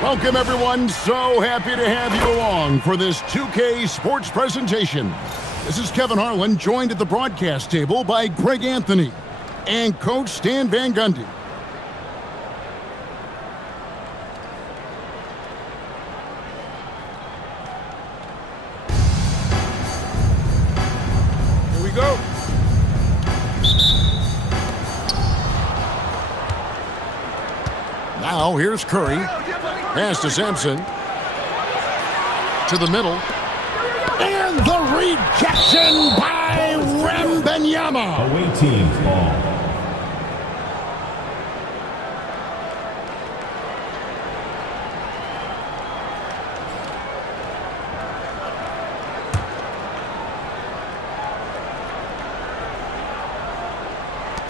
Welcome, everyone. So happy to have you along for this 2K Sports presentation. This is Kevin Harlan, joined at the broadcast table by Greg Anthony and Coach Stan Van Gundy. Here we go. Now here's Curry. Pass to Sampson. To the middle. And the rejection by Wembanyama. Away team's ball.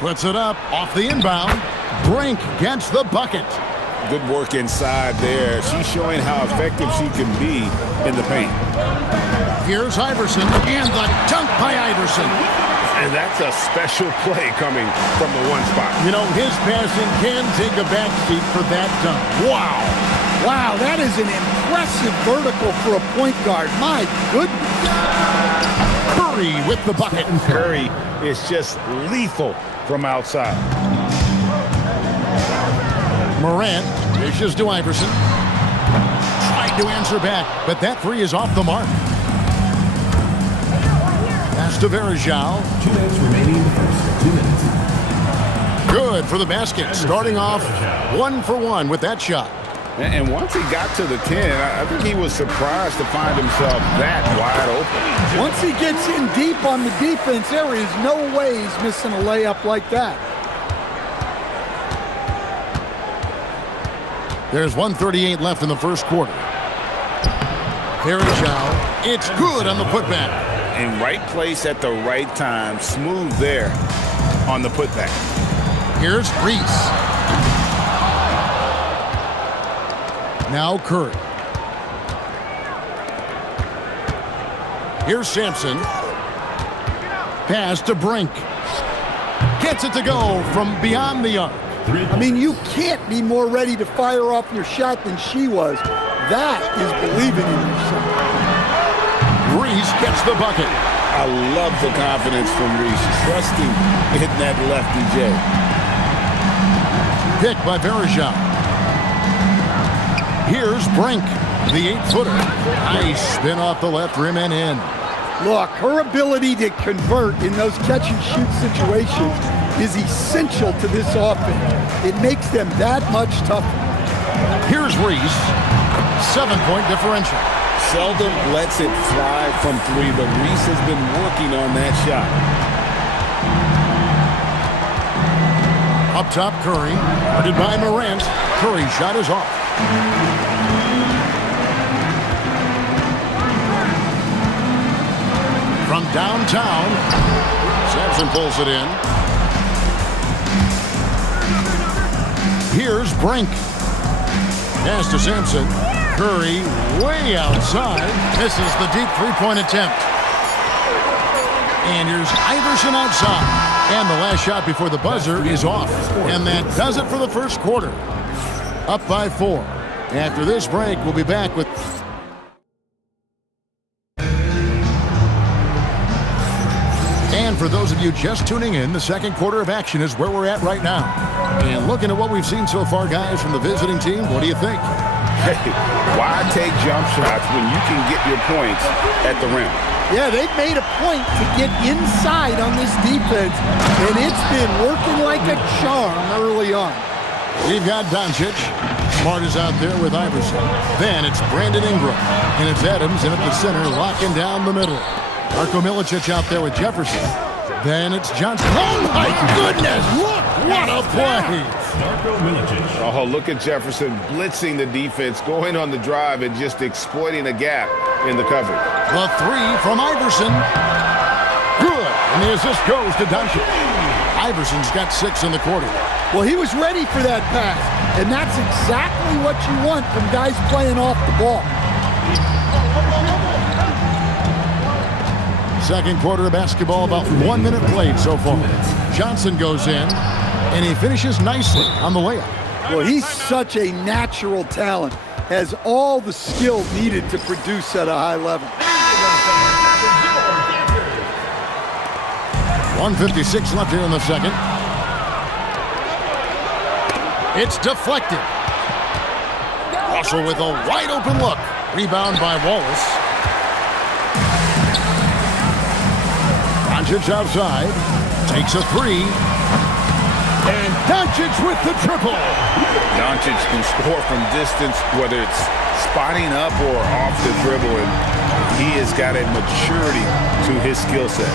Puts it up off the inbound. Brink gets the bucket. Good work inside there. She's showing how effective she can be in the paint. Here's Iverson, and the dunk by Iverson. And that's a special play coming from the one spot. You know, his passing can take a backseat for that dunk. Wow. Wow, that is an impressive vertical for a point guard. My goodness. Curry with the bucket. Curry is just lethal from outside. Morant dishes to Iverson. Tried to answer back, but that three is off the mark. Pass to Verajao. 2 minutes remaining in the first. 2 minutes. Good for the basket. Starting off 1 for 1 with that shot. And once he got to the 10, I think he was surprised to find himself that wide open. Once he gets in deep on the defense, there is no way he's missing a layup like that. There's 1:38 left in the first quarter. Verajao. It's good on the putback. In right place at the right time. Smooth there on the putback. Here's REESE. Now Curry. Here's Sampson. Pass to Brink. Gets it to go from beyond the arc. I mean, you can't be more ready to fire off your shot than she was. That is believing in yourself. REESE gets the bucket. I love the confidence from REESE. Trusting in that lefty J. Pick by Verajao. Here's Brink, the 8-footer. Nice spin off the left rim and in. Look, her ability to convert in those catch-and-shoot situations is essential to this offense. It makes them that much tougher. Here's REESE. 7-point differential. Seldom lets it fly from three, but REESE has been working on that shot. Up top, Curry. Guarded by Morant. Curry's shot is off. From downtown, Sampson pulls it in. Here's Brink. Pass to Sampson. Curry way outside. Misses the deep three-point attempt. And here's Iverson outside. And the last shot before the buzzer is off. And that does it for the first quarter. Up by 4. After this break, we'll be back with... And for those of you just tuning in, the second quarter of action is where we're at right now. And looking at what we've seen so far, guys, from the visiting team, what do you think? Hey, why take jump shots when you can get your points at the rim? Yeah, they've made a point to get inside on this defense, and it's been working like a charm early on. We've got Doncic. Smart is out there with Iverson. Then it's Brandon Ingram. And it's Adams in at the center, locking down the middle. Marko Milicic out there with Jefferson. Then it's Johnson. Oh, my goodness! Look, what a play! Marko Milicic. Oh, look at Jefferson blitzing the defense, going on the drive and just exploiting a gap in the coverage. The three from Iverson. Good. And the assist goes to Doncic. Iverson's got 6 in the quarter. Well, he was ready for that pass, and that's exactly what you want from guys playing off the ball. Second quarter of basketball, about 1 minute played so far. Johnson goes in, and he finishes nicely on the layup. Well, he's such a natural talent, has all the skill needed to produce at a high level. 1:56 left here in the second. It's deflected. Russell with a wide open look. Rebound by Wallace. Doncic outside. Takes a three. And Doncic with the triple. Doncic can score from distance, whether it's spotting up or off the dribble, and he has got a maturity to his skill set.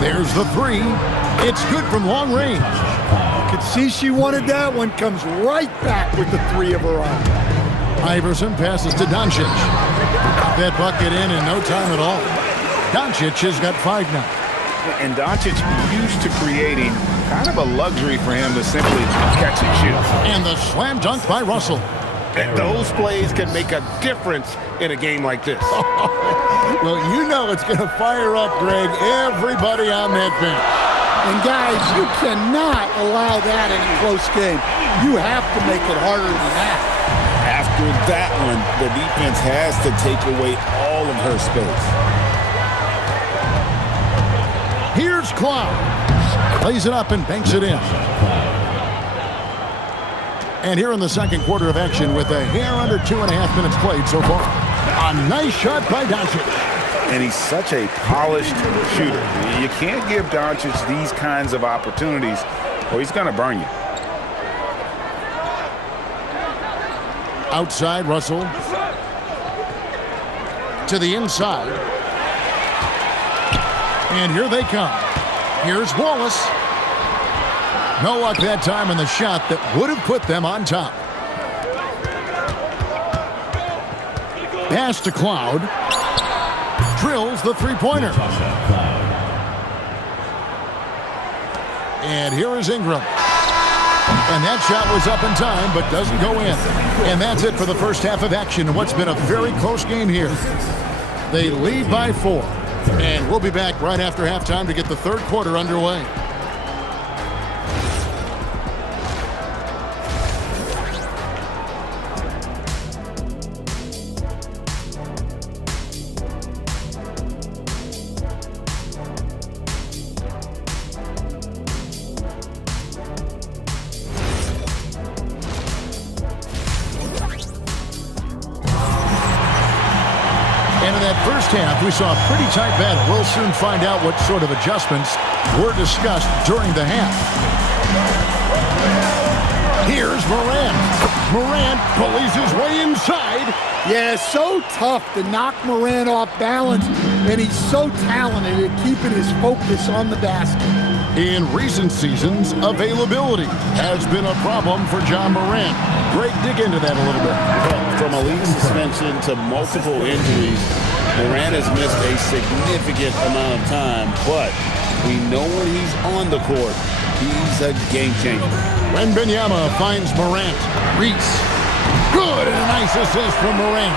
There's the three. It's good from long range. Could see she wanted that one. Comes right back with the three of her own. Iverson passes to Doncic. Got that bucket in no time at all. Doncic has got 5 now. And Doncic used to creating kind of a luxury for him to simply catch and shoot. And the slam dunk by Russell. And those plays can make a difference in a game like this. Well, you know it's going to fire up, Greg, everybody on that bench. And guys, you cannot allow that in a close game. You have to make it harder than that. After that one, the defense has to take away all of her space. Here's Cloud. Plays it up and banks it in. And here in the second quarter of action with a hair under 2.5 minutes played so far. A nice shot by Doncic. And he's such a polished shooter. You can't give Doncic these kinds of opportunities or he's going to burn you. Outside, Russell. To the inside. And here they come. Here's Wallace. No luck that time in the shot that would have put them on top. Pass to Cloud. Drills the three-pointer. And here is Ingram. And that shot was up in time, but doesn't go in. And that's it for the first half of action in what's been a very close game here. They lead by 4. And we'll be back right after halftime to get the third quarter underway. We saw a pretty tight battle. We'll soon find out what sort of adjustments were discussed during the half. Here's Morant. Morant bullies his way inside. Yeah, so tough to knock Morant off balance, and he's so talented at keeping his focus on the basket. In recent seasons, availability has been a problem for John Morant. Greg, dig into that a little bit. From a league suspension to multiple injuries, Morant has missed a significant amount of time, but we know when he's on the court, he's a game changer. Wembanyama finds Morant. REESE. Good, and a nice assist from Morant.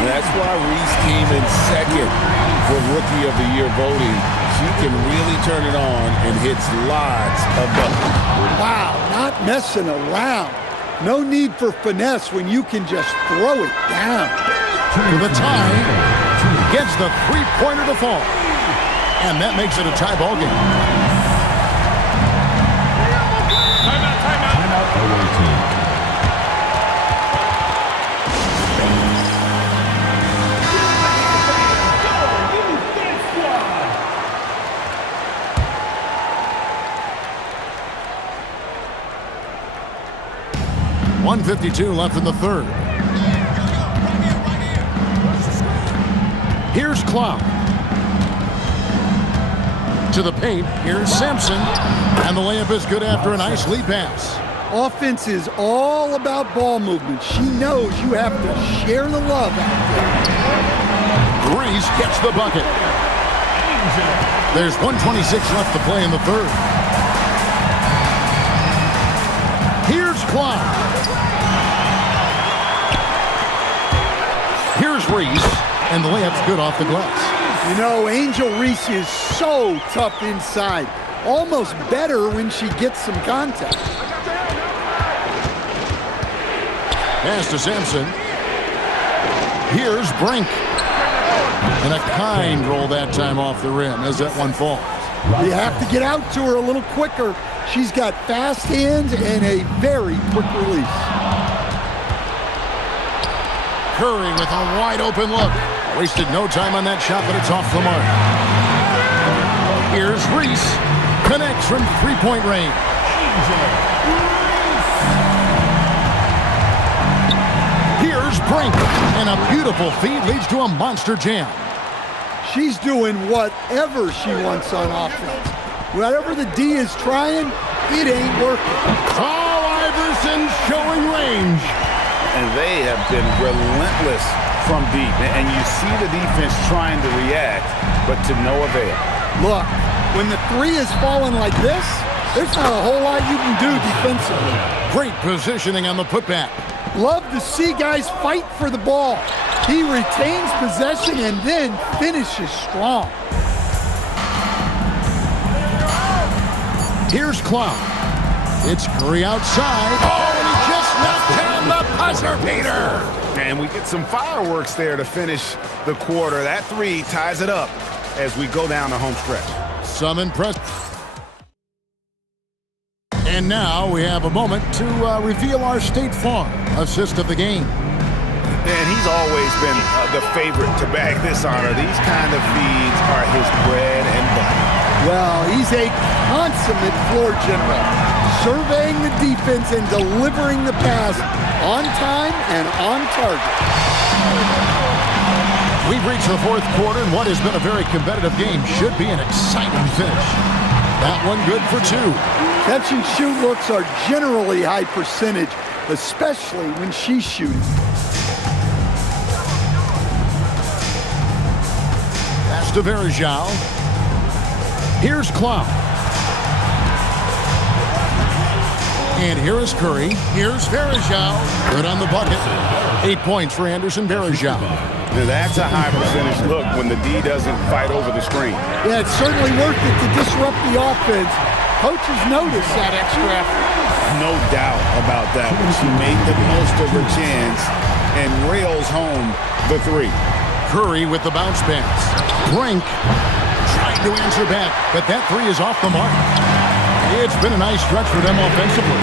And that's why REESE came in second for Rookie of the Year voting. She can really turn it on and hits lots of buckets. Wow, not messing around. No need for finesse when you can just throw it down. To the tie. Gets the three-pointer to fall. And that makes it a tie ball game. Timeout. .152 left in the third. Here's Cloud. To the paint. Here's Sampson. And the layup is good after a nice lead pass. Offense is all about ball movement. She knows you have to share the love out there. REESE gets the bucket. There's 1:26 left to play in the third. Here's Cloud. Here's REESE, and the layup's good off the glass. You know, Angel Reese is so tough inside. almost better when she gets some contact. Pass to Sampson. Here's Brink. And a kind roll that time off the rim as that one falls. You have to get out to her a little quicker. She's got fast hands and a very quick release. Curry with a wide open look. Wasted no time on that shot, but it's off the mark. Here's Reese. Connects from three-point range. Here's Brink. And a beautiful feed leads to a monster jam. She's doing whatever she wants on offense. Whatever the D is trying, it ain't working. Oh, Iverson showing range. And they have been relentless from deep. And you see the defense trying to react, but to no avail. Look, when the three is falling like this, there's not a whole lot you can do defensively. Great positioning on the putback. Love to see guys fight for the ball. He retains possession and then finishes strong. Here's Cloud. It's Curry outside. Oh, and he just knocked down the buzzer beater. And we get some fireworks there to finish the quarter. That three ties it up as we go down the home stretch. Some impressed. And now we have a moment to reveal our State Farm assist of the game. And he's always been the favorite to bag this honor. These kind of feeds are his bread and butter. Well, he's a consummate floor general, surveying the defense and delivering the pass on time and on target. We've reached the fourth quarter, and what has been a very competitive game should be an exciting finish. That one good for two. Catch and shoot looks are generally high percentage, especially when she's shooting. Pass to Verjao. Here's Cloud. And here is Curry. Here's Verjao. Good on the bucket. 8 points for Anderson Verjao. Now that's a high percentage look when the D doesn't fight over the screen. Yeah, it's certainly worth it to disrupt the offense. Coaches notice that extra effort. No doubt about that. But she made the most of her chance and rails home the three. Curry with the bounce pass. Brink trying to answer back, but that three is off the mark. It's been a nice stretch for them offensively.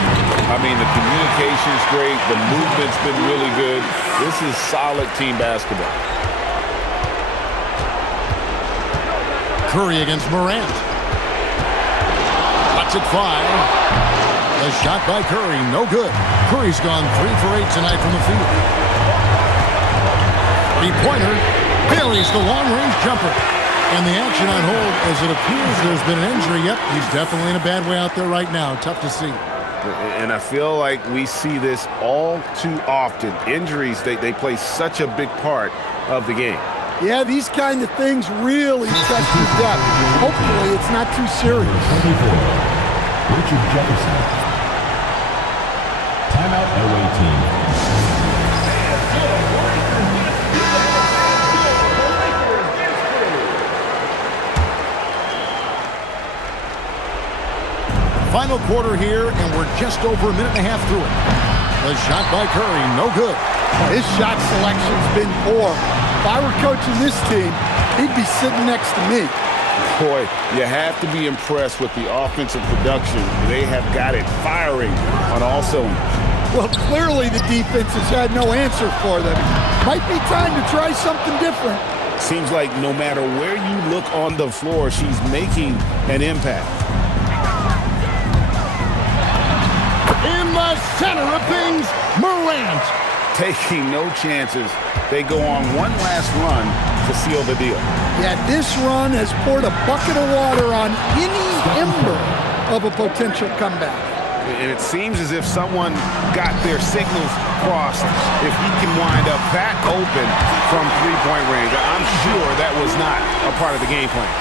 I mean, the communication's great. The movement's been really good. This is solid team basketball. Curry against Morant. Lets it fly. A shot by Curry, no good. Curry's gone 3 for 8 tonight from the field. Three-pointer. Buries the long-range jumper. And the action on hold as it appears there's been an injury. Yep, he's definitely in a bad way out there right now. Tough to see. And I feel like we see this all too often. Injuries, they play such a big part of the game. Yeah, these kind of things really test your depth. Hopefully it's not too serious. 24, Richard Jefferson. Timeout, away team. Final quarter here, and we're just over a minute and a half through it. The shot by Curry, no good. His shot selection's been poor. If I were coaching this team, he'd be sitting next to me. Boy, you have to be impressed with the offensive production. They have got it firing on all cylinders. Well, clearly the defense has had no answer for them. Might be time to try something different. Seems like no matter where you look on the floor, she's making an impact. In the center of things, Morant. Taking no chances. They go on one last run to seal the deal. Yeah, this run has poured a bucket of water on any ember of a potential comeback. And it seems as if someone got their signals crossed if he can wind up that open from three-point range. I'm sure that was not a part of the game plan.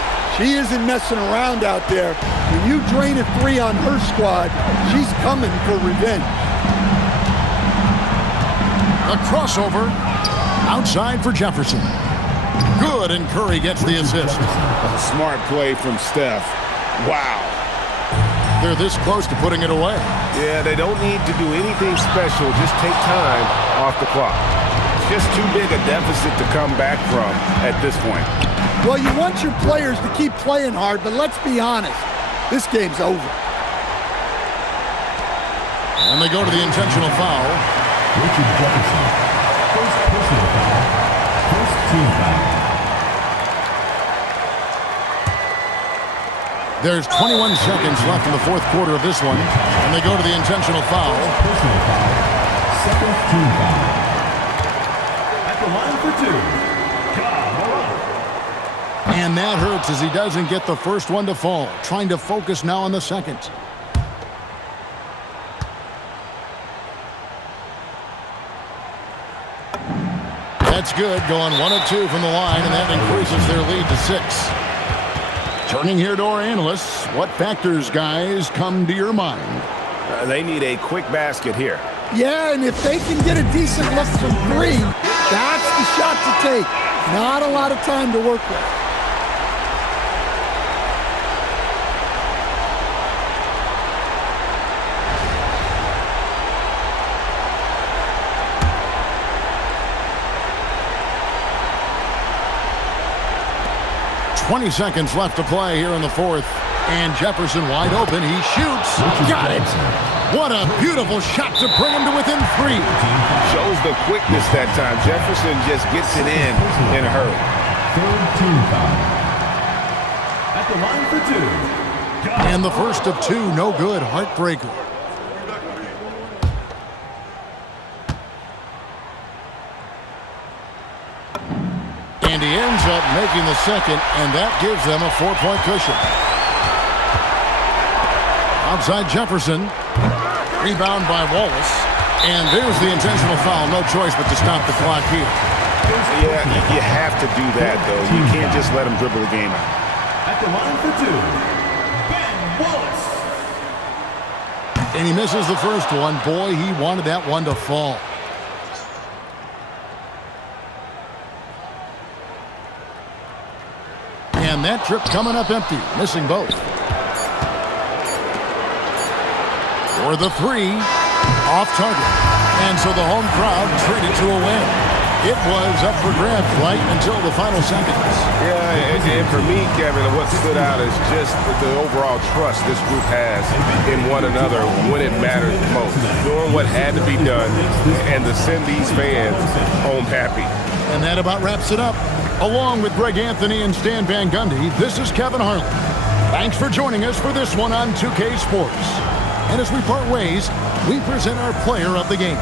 She isn't messing around out there. When you drain a three on her squad, she's coming for revenge. A crossover outside for Jefferson. Good, and Curry gets the assist. A smart play from Steph. Wow. They're this close to putting it away. Yeah, they don't need to do anything special. Just take time off the clock. It's just too big a deficit to come back from at this point. Well, you want your players to keep playing hard, but let's be honest. This game's over. And they go to the intentional foul. Richard Jefferson. First personal foul. First team foul. There's 21 seconds left in the fourth quarter of this one. And they go to the intentional foul. Personal foul. Second team foul. At the line for two. And that hurts as he doesn't get the first one to fall. Trying to focus now on the second. That's good, going 1 of 2 from the line, and that increases their lead to 6. Turning here to our analysts, what factors, guys, come to your mind? They need a quick basket here. Yeah, and if they can get a decent look from 3, that's the shot to take. Not a lot of time to work with. .20 seconds left to play here in the fourth. And Jefferson wide open. He shoots. Got it. What a beautiful shot to bring him to within 3. Shows the quickness that time. Jefferson just gets it in a hurry. Third team foul. At the line for 2. And the first of 2, no good. Heartbreaker. And he ends up making the second, and that gives them a 4-point cushion. Outside Jefferson. Rebound by Wallace. And there's the intentional foul. No choice but to stop the clock here. Yeah, you have to do that, though. You can't just let him dribble the game out. At the line for 2. Ben Wallace. And he misses the first one. Boy, he wanted that one to fall. And that trip coming up empty, missing both. For the 3, off target. And so the home crowd treated to a win. It was up for grabs right until the final seconds. Yeah, and for me, Kevin, what stood out is just the overall trust this group has in one another when it matters most. Doing what had to be done and to send these fans home happy. And that about wraps it up. Along with Greg Anthony and Stan Van Gundy, this is Kevin Harlan. Thanks for joining us for this one on 2K Sports. And as we part ways, we present our player of the game.